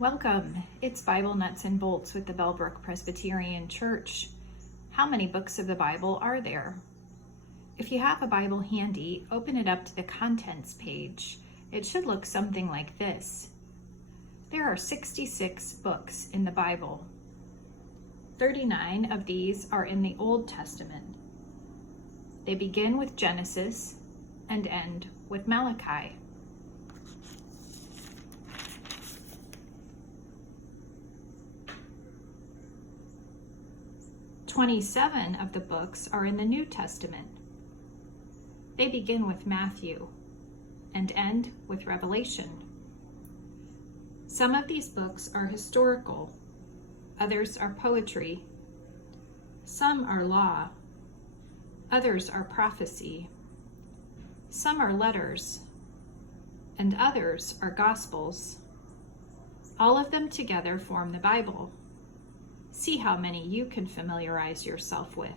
Welcome. It's Bible Nuts and Bolts with the Bellbrook Presbyterian Church. How many books of the Bible are there? If you have a Bible handy, open it up to the contents page. It should look something like this. There are 66 books in the Bible. 39 of these are in the Old Testament. They begin with Genesis and end with Malachi. "27 of the books are in the New Testament. They begin with Matthew and end with Revelation. Some of these books are historical, others are poetry. Some are law, others are prophecy. Some are letters, and others are gospels. All of them together form the Bible. See how many you can familiarize yourself with.